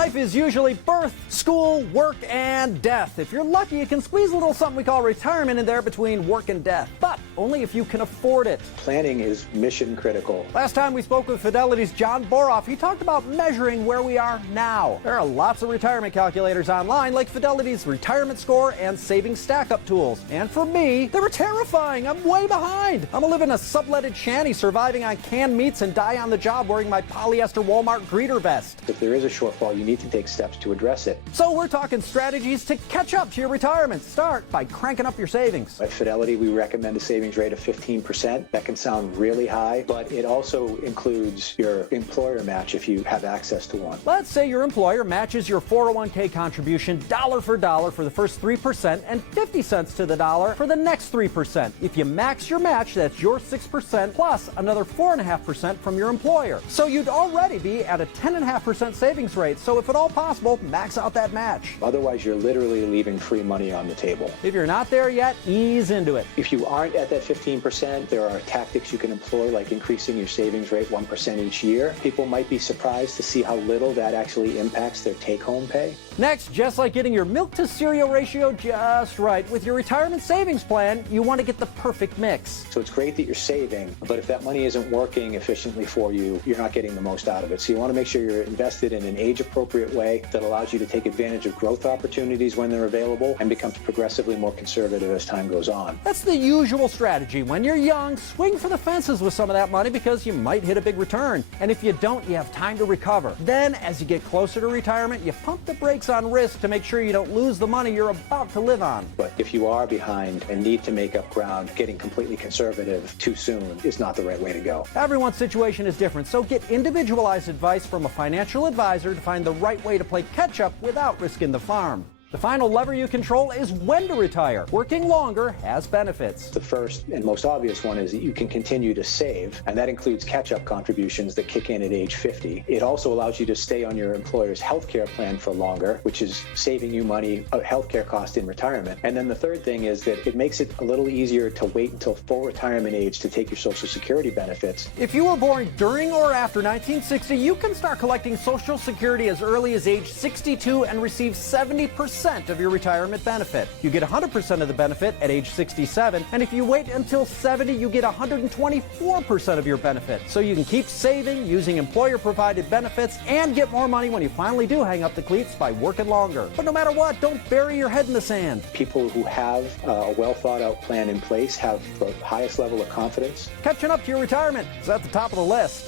Life is usually birth, school, work, and death. If you're lucky, you can squeeze a little something we call retirement in there between work and death, but only if you can afford it. Planning is mission critical. Last time we spoke with Fidelity's John Boroff, he talked about measuring where we are now. There are lots of retirement calculators online, like Fidelity's Retirement Score and Savings Stack-Up tools. And for me, they were terrifying. I'm way behind. I'm gonna live in a subletted shanty, surviving on canned meats and die on the job wearing my polyester Walmart greeter vest. If there is a shortfall, you need to take steps to address it. So we're talking strategies to catch up to your retirement. Start by cranking up your savings. At Fidelity, we recommend a savings rate of 15%. That can sound really high, but it also includes your employer match if you have access to one. Let's say your employer matches your 401k contribution dollar for the first 3% and 50 cents to the dollar for the next 3%. If you max your match, that's your 6% plus another 4.5% from your employer. So you'd already be at a 10.5% savings rate. So if at all possible, max out that match. Otherwise, you're literally leaving free money on the table. If you're not there yet, ease into it. If you aren't at that 15%, there are tactics you can employ, like increasing your savings rate 1% each year. People might be surprised to see how little that actually impacts their take-home pay. Next, just like getting your milk to cereal ratio just right, with your retirement savings plan, you want to get the perfect mix. So it's great that you're saving, but if that money isn't working efficiently for you, you're not getting the most out of it. So you want to make sure you're invested in an age-appropriate way that allows you to take advantage of growth opportunities when they're available and becomes progressively more conservative as time goes on. That's the usual strategy. When you're young, swing for the fences with some of that money because you might hit a big return. And if you don't, you have time to recover. Then, as you get closer to retirement, you pump the brakes on risk to make sure you don't lose the money you're about to live on. But if you are behind and need to make up ground, getting completely conservative too soon is not the right way to go. Everyone's situation is different, so get individualized advice from a financial advisor to find the right way to play catch-up without risking the farm. The final lever you control is when to retire. Working longer has benefits. The first and most obvious one is that you can continue to save, and that includes catch-up contributions that kick in at age 50. It also allows you to stay on your employer's healthcare plan for longer, which is saving you money, a healthcare cost in retirement. And then the third thing is that it makes it a little easier to wait until full retirement age to take your Social Security benefits. If you were born during or after 1960, you can start collecting Social Security as early as age 62 and receive 70% of your retirement benefit. You get 100% of the benefit at age 67, and if you wait until 70, you get 124% of your benefit. So you can keep saving using employer-provided benefits and get more money when you finally do hang up the cleats by working longer. But no matter what, don't bury your head in the sand. People who have a well-thought-out plan in place have the highest level of confidence. Catching up to your retirement is at the top of the list.